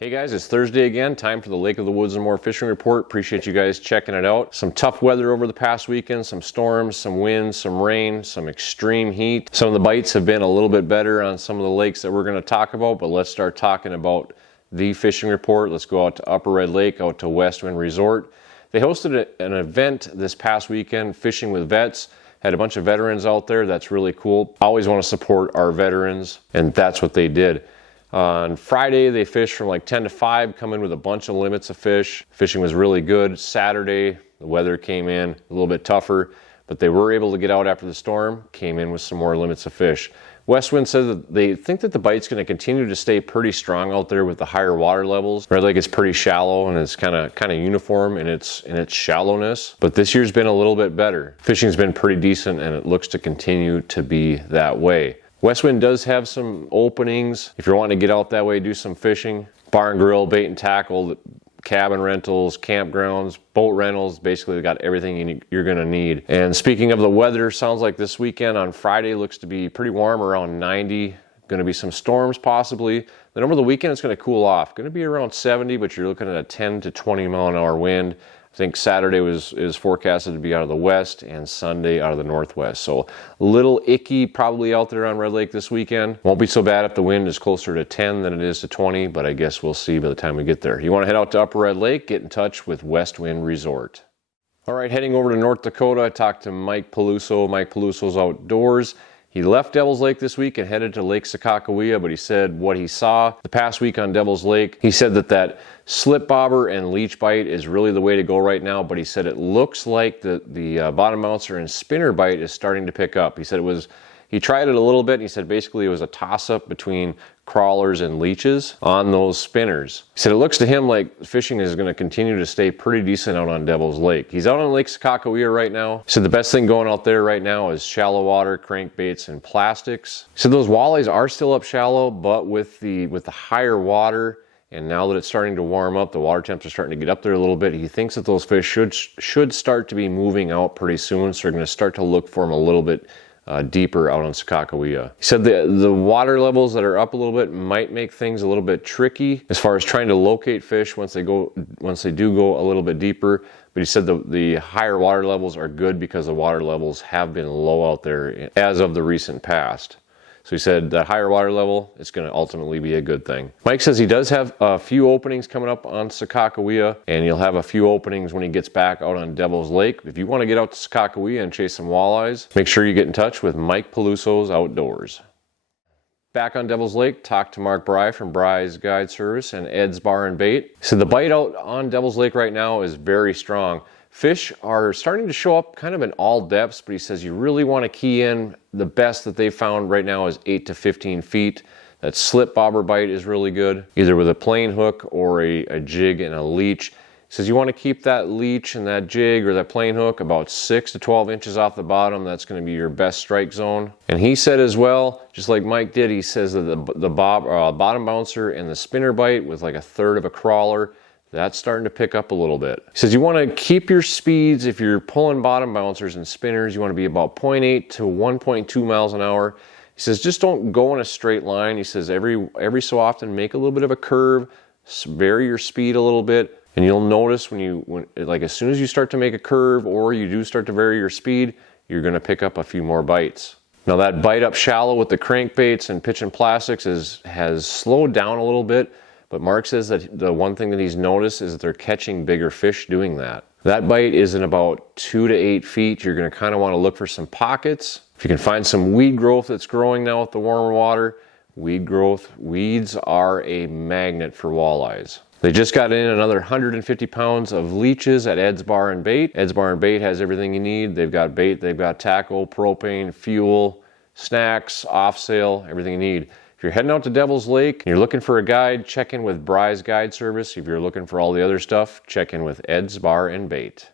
Hey guys, it's Thursday again. Time for the Lake of the Woods and More fishing report. Appreciate you guys checking it out. Some tough weather over the past weekend, some storms, some wind, some rain, some extreme heat. Some of the bites have been a little bit better on some of the lakes that we're going to talk about, but let's start talking about the fishing report. Let's go out to Upper Red Lake, out to West Wind Resort. They hosted an event this past weekend, Fishing with Vets. Had a bunch of veterans out there. That's really cool. Always want to support our veterans, and that's what they did. On Friday, they fished from like 10 to 5, come in with a bunch of limits of fish. Fishing was really good. Saturday, the weather came in a little bit tougher, but they were able to get out after the storm, came in with some more limits of fish. Westwind says that they think that the bite's going to continue to stay pretty strong out there with the higher water levels. Red Lake is pretty shallow and it's kind of uniform in its shallowness, but this year's been a little bit better. Fishing's been pretty decent and it looks to continue to be that way. Westwind does have some openings. If you're wanting to get out that way, do some fishing. Bar and grill, bait and tackle, cabin rentals, campgrounds, boat rentals. Basically, they've got everything you're going to need. And speaking of the weather, sounds like this weekend on Friday looks to be pretty warm, around 90. Going to be some storms possibly. Then over the weekend, it's going to cool off. Going to be around 70, but you're looking at a 10 to 20 mile an hour wind. I think Saturday is forecasted to be out of the west and Sunday out of the northwest. So a little icky probably out there on Red Lake this weekend. Won't be so bad if the wind is closer to 10 than it is to 20, but I guess we'll see by the time we get there. You want to head out to Upper Red Lake, get in touch with West Wind Resort. All right, heading over to North Dakota, I talked to Mike Peluso. Mike Peluso's outdoors. He left Devil's Lake this week and headed to Lake Sakakawea, but he said what he saw the past week on Devil's Lake. He said that slip bobber and leech bite is really the way to go right now, but he said it looks like the bottom bouncer and spinner bite is starting to pick up. He said he tried it a little bit, and he said basically it was a toss-up between crawlers and leeches on those spinners. He said it looks to him like fishing is going to continue to stay pretty decent out on Devil's Lake. He's out on Lake Sakakawea right now. He said the best thing going out there right now is shallow water, crankbaits, and plastics. He said those walleyes are still up shallow, but with the higher water, and now that it's starting to warm up, the water temps are starting to get up there a little bit. He thinks that those fish should start to be moving out pretty soon, so they're going to start to look for them a little bit deeper out on Sakakawea. He said the water levels that are up a little bit might make things a little bit tricky as far as trying to locate fish once they do go a little bit deeper. But he said the higher water levels are good because the water levels have been low out there as of the recent past. So he said that higher water level, it's going to ultimately be a good thing. Mike says he does have a few openings coming up on Sakakawea, and he'll have a few openings when he gets back out on Devil's Lake. If you want to get out to Sakakawea and chase some walleyes, make sure you get in touch with Mike Peluso's Outdoors. Back on Devil's Lake, talked to Mark Bry from Bry's Guide Service and Ed's Bar and Bait. So the bite out on Devil's Lake right now is very strong. Fish are starting to show up kind of in all depths, but he says you really want to key in. The best that they've found right now is 8 to 15 feet. That slip bobber bite is really good, either with a plain hook or a jig and a leech. He says you want to keep that leech and that jig or that plain hook about 6 to 12 inches off the bottom. That's going to be your best strike zone. And he said as well, just like Mike did, he says that the bottom bouncer and the spinner bite with like a third of a crawler, that's starting to pick up a little bit. He says you want to keep your speeds. If you're pulling bottom bouncers and spinners, you want to be about 0.8 to 1.2 miles an hour. He says just don't go in a straight line. He says every so often make a little bit of a curve, vary your speed a little bit, and you'll notice when as soon as you start to make a curve or you do start to vary your speed, you're going to pick up a few more bites. Now that bite up shallow with the crankbaits and pitch and plastics has slowed down a little bit. But Mark says that the one thing that he's noticed is that they're catching bigger fish doing that. That bite is in about 2 to 8 feet. You're going to kind of want to look for some pockets. If you can find some weed growth that's growing now with the warmer water, weeds are a magnet for walleyes. They just got in another 150 pounds of leeches at Ed's Bar and Bait. Ed's Bar and Bait has everything you need. They've got bait, they've got tackle, propane, fuel, snacks, off sale, everything you need. If you're heading out to Devil's Lake and you're looking for a guide, check in with Bry's Guide Service. If you're looking for all the other stuff, check in with Ed's Bar and Bait.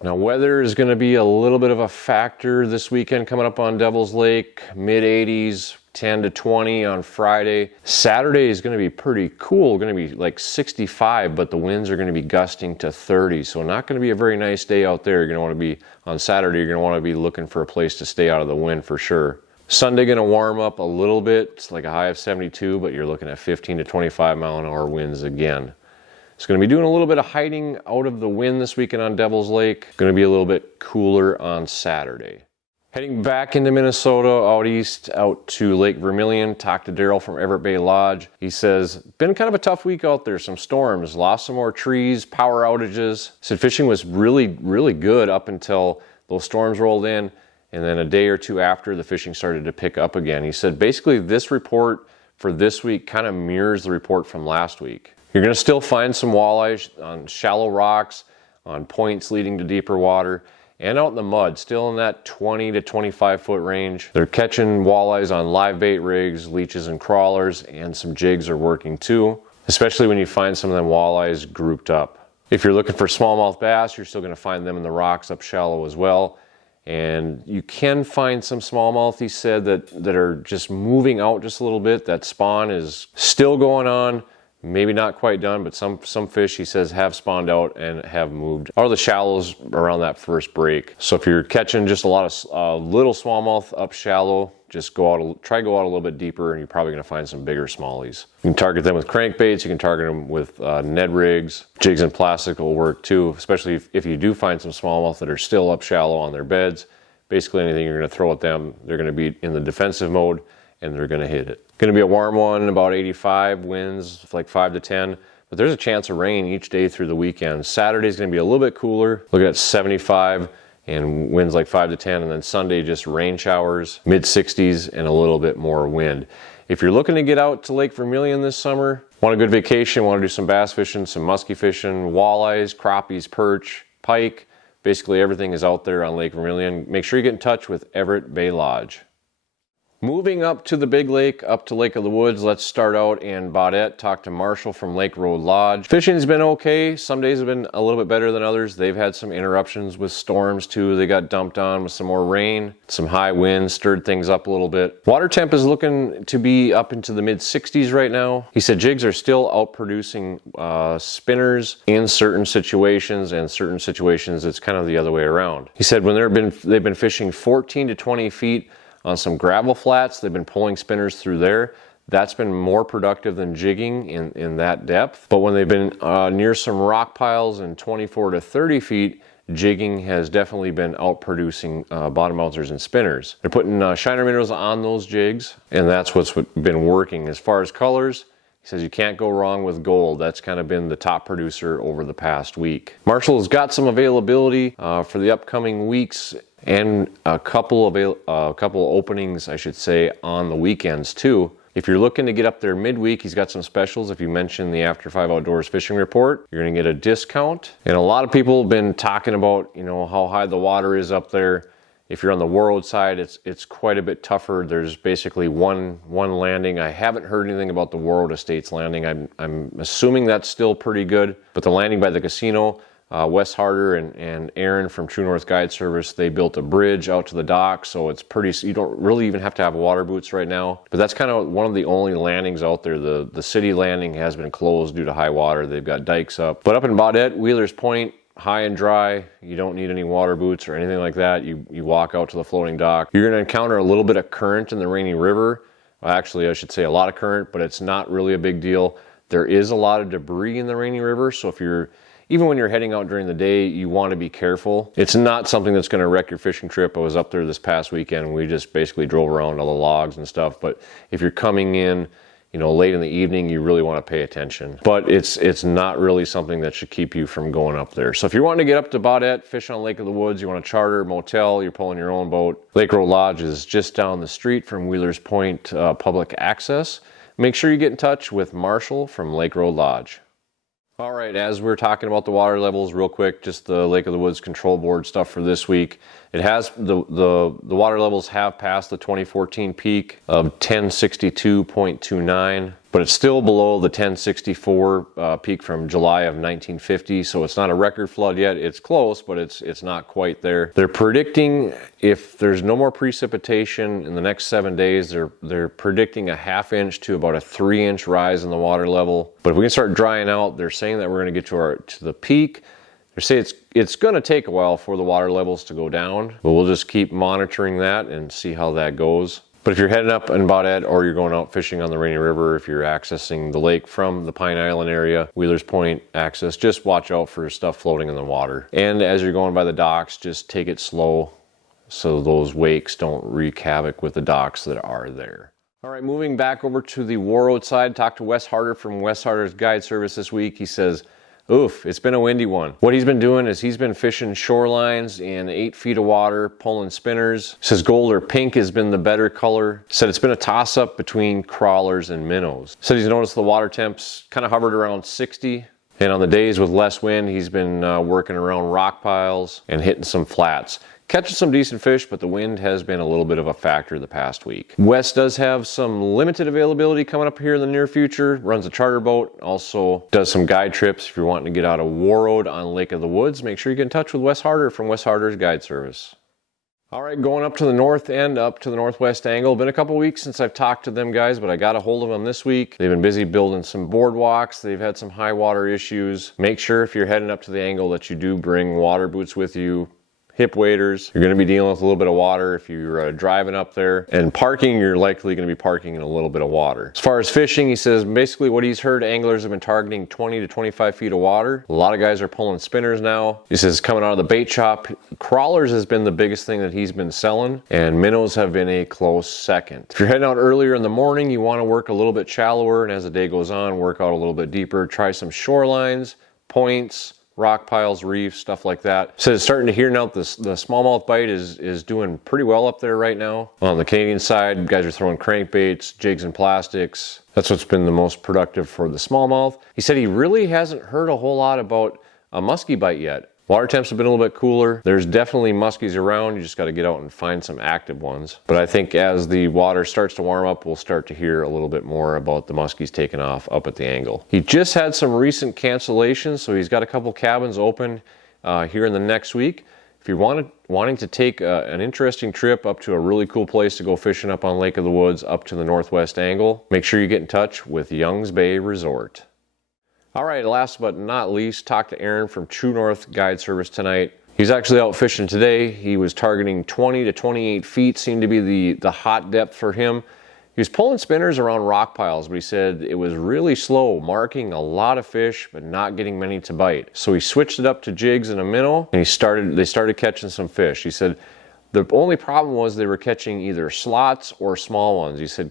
Now weather is going to be a little bit of a factor this weekend coming up on Devil's Lake. Mid-80s, 10 to 20 on Friday. Saturday is going to be pretty cool, going to be like 65, but the winds are going to be gusting to 30. So not going to be a very nice day out there. You're going to want to be, on Saturday, you're going to want to be looking for a place to stay out of the wind for sure. Sunday going to warm up a little bit. It's like a high of 72, but you're looking at 15 to 25 mile an hour winds again. It's going to be doing a little bit of hiding out of the wind this weekend on Devil's Lake. Going to be a little bit cooler on Saturday. Heading back into Minnesota, out east, out to Lake Vermilion. Talked to Daryl from Everett Bay Lodge. He says, been kind of a tough week out there. Some storms, lost some more trees, power outages. Said fishing was really good up until those storms rolled in. And then a day or two after, the fishing started to pick up again. He said, basically, this report for this week kind of mirrors the report from last week. You're going to still find some walleye on shallow rocks, on points leading to deeper water, and out in the mud, still in that 20 to 25 foot range. They're catching walleyes on live bait rigs, leeches and crawlers, and some jigs are working too, especially when you find some of them walleyes grouped up. If you're looking for smallmouth bass, you're still going to find them in the rocks up shallow as well. And you can find some smallmouth, he said, that are just moving out just a little bit. That spawn is still going on. Maybe not quite done, but some fish, he says, have spawned out and have moved out of the shallows around that first break. So if you're catching just a lot of little smallmouth up shallow, just go out, try to go out a little bit deeper, and you're probably going to find some bigger smallies. You can target them with crankbaits. You can target them with Ned rigs. Jigs and plastic will work too, especially if you do find some smallmouth that are still up shallow on their beds. Basically anything you're going to throw at them, they're going to be in the defensive mode, and they're going to hit it. Going to be a warm one, about 85, winds like 5 to 10, but there's a chance of rain each day through the weekend. Saturday's going to be a little bit cooler, looking at 75 and winds like 5 to 10, and then Sunday just rain showers, mid 60s and a little bit more wind. If you're looking to get out to Lake Vermilion this summer, want a good vacation, want to do some bass fishing, some muskie fishing, walleyes, crappies, perch, pike, basically everything is out there on Lake Vermilion. Make sure you get in touch with Everett Bay Lodge. Moving up to the big lake, up to Lake of the Woods, let's start out in Baudette. Talk to Marshall from Lake Road Lodge. Fishing's been okay. Some days have been a little bit better than others. They've had some interruptions with storms too. They got dumped on with some more rain, some high winds, stirred things up a little bit. Water temp is looking to be up into the mid 60s right now. He said jigs are still outproducing spinners in certain situations, and certain situations it's kind of the other way around. He said when they've been fishing 14 to 20 feet on some gravel flats, they've been pulling spinners through there. That's been more productive than jigging in that depth. But when they've been near some rock piles in 24 to 30 feet, jigging has definitely been outproducing bottom mounters and spinners. They're putting shiner minnows on those jigs, and that's what's been working. As far as colors, he says you can't go wrong with gold. That's kind of been the top producer over the past week. Marshall's got some availability for the upcoming weeks, and a couple openings, I should say, on the weekends too. If you're looking to get up there midweek, he's got some specials. If you mention the After 5 Outdoors fishing report, you're going to get a discount. And a lot of people have been talking about, how high the water is up there. If you're on the Warroad side, it's quite a bit tougher. There's basically one landing. I haven't heard anything about the Warroad Estates landing. I'm assuming that's still pretty good. But the landing by the casino, Wes Harder and Aaron from True North Guide Service, they built a bridge out to the dock, so it's pretty, you don't really even have to have water boots right now. But that's kind of one of the only landings out there. The city landing has been closed due to high water. They've got dikes up. But up in Baudette, Wheeler's Point, high and dry. You don't need any water boots or anything like that. You walk out to the floating dock. You're going to encounter a little bit of current in the Rainy River. Actually, I should say a lot of current, but it's not really a big deal. There is a lot of debris in the Rainy River, so even when you're heading out during the day, you want to be careful. It's not something that's going to wreck your fishing trip. I was up there this past weekend, and we just basically drove around all the logs and stuff. But if you're coming in, late in the evening, you really want to pay attention. But it's not really something that should keep you from going up there. So if you're wanting to get up to Baudette, fish on Lake of the Woods, you want to charter a motel, you're pulling your own boat, Lake Road Lodge is just down the street from Wheeler's Point public access. Make sure you get in touch with Marshall from Lake Road Lodge. All right, as we're talking about the water levels real quick, just the Lake of the Woods control board stuff for this week. It has the water levels have passed the 2014 peak of 1062.29, but it's still below the 1064 peak from July of 1950. So it's not a record flood yet. It's close, but it's not quite there. They're predicting if there's no more precipitation in the next 7 days, they're predicting a 1/2 inch to about a 3-inch rise in the water level. But if we can start drying out, they're saying that we're going to get to the peak. They say it's going to take a while for the water levels to go down, but we'll just keep monitoring that and see how that goes. But if you're heading up in Baudette or you're going out fishing on the Rainy River, if you're accessing the lake from the Pine Island area, Wheeler's Point access, just watch out for stuff floating in the water. And as you're going by the docks, just take it slow so those wakes don't wreak havoc with the docks that are there. All right, moving back over to the Warroad side, talked to Wes Harder from Wes Harder's Guide Service this week. He says, oof, it's been a windy one. What he's been doing is he's been fishing shorelines in 8 feet of water, pulling spinners. Says gold or pink has been the better color. Said it's been a toss-up between crawlers and minnows. Said he's noticed the water temps kind of hovered around 60. And on the days with less wind, he's been working around rock piles and hitting some flats. Catching some decent fish, but the wind has been a little bit of a factor the past week. Wes does have some limited availability coming up here in the near future. Runs a charter boat, also does some guide trips. If you're wanting to get out of Warroad on Lake of the Woods, make sure you get in touch with Wes Harder from Wes Harder's Guide Service. All right, going up to the north end, up to the northwest angle. Been a couple weeks since I've talked to them guys, but I got a hold of them this week. They've been busy building some boardwalks. They've had some high water issues. Make sure if you're heading up to the angle that you do bring water boots with you, hip waders. You're going to be dealing with a little bit of water if you're driving up there. And parking, you're likely going to be parking in a little bit of water. As far as fishing, he says basically what he's heard, anglers have been targeting 20 to 25 feet of water. A lot of guys are pulling spinners now. He says coming out of the bait shop, crawlers has been the biggest thing that he's been selling, and minnows have been a close second. If you're heading out earlier in the morning, you want to work a little bit shallower, and as the day goes on, work out a little bit deeper. Try some shorelines, points, rock piles, reefs, stuff like that. So it's starting to hear now the smallmouth bite is doing pretty well up there right now. On the Canadian side, guys are throwing crankbaits, jigs and plastics. That's what's been the most productive for the smallmouth. He said he really hasn't heard a whole lot about a muskie bite yet. Water temps have been a little bit cooler. There's definitely muskies around. You just got to get out and find some active ones. But I think as the water starts to warm up, we'll start to hear a little bit more about the muskies taking off up at the angle. He just had some recent cancellations, so he's got a couple cabins open here in the next week. If you're wanting to take an interesting trip up to a really cool place to go fishing up on Lake of the Woods, up to the northwest angle, make sure you get in touch with Youngs Bay Resort. All right, last but not least, talked to Aaron from True North Guide Service tonight. He's actually out fishing today. He was targeting 20 to 28 feet, seemed to be the hot depth for him. He was pulling spinners around rock piles, but he said it was really slow, marking a lot of fish, but not getting many to bite. So he switched it up to jigs and a minnow, and they started catching some fish. He said the only problem was they were catching either slots or small ones. He said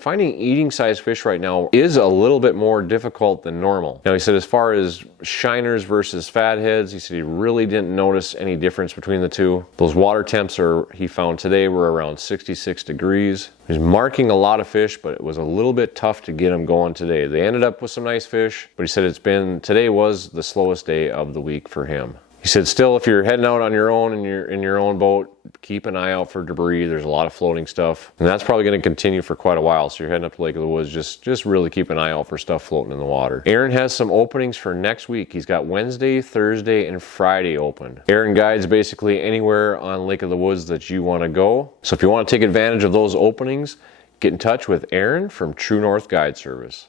finding eating sized fish right now is a little bit more difficult than normal. Now he said as far as shiners versus fatheads, he said he really didn't notice any difference between the two. Those water temps he found today were around 66 degrees. He's marking a lot of fish, but it was a little bit tough to get them going today. They ended up with some nice fish, but he said today was the slowest day of the week for him. He said still, if you're heading out on your own in your own boat, keep an eye out for debris. There's a lot of floating stuff, and that's probably going to continue for quite a while. So you're heading up to Lake of the Woods, just really keep an eye out for stuff floating in the water. Aaron has some openings for next week. He's got Wednesday, Thursday, and Friday open. Aaron guides basically anywhere on Lake of the Woods that you want to go. So if you want to take advantage of those openings, get in touch with Aaron from True North Guide Service.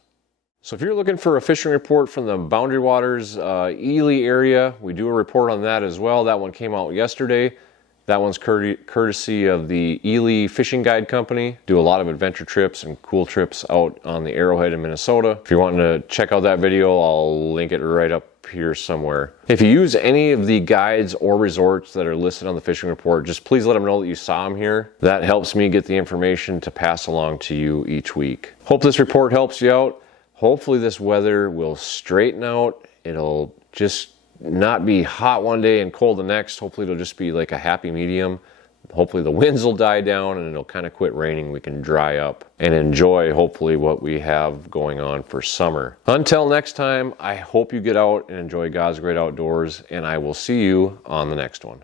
So if you're looking for a fishing report from the Boundary Waters Ely area, we do a report on that as well. That one came out yesterday. That one's courtesy of the Ely Fishing Guide Company. Do a lot of adventure trips and cool trips out on the Arrowhead in Minnesota. If you're wanting to check out that video, I'll link it right up here somewhere. If you use any of the guides or resorts that are listed on the fishing report, just please let them know that you saw them here. That helps me get the information to pass along to you each week. Hope this report helps you out. Hopefully this weather will straighten out. It'll just not be hot one day and cold the next. Hopefully it'll just be like a happy medium. Hopefully the winds will die down and it'll kind of quit raining. We can dry up and enjoy hopefully what we have going on for summer. Until next time, I hope you get out and enjoy God's great outdoors, and I will see you on the next one.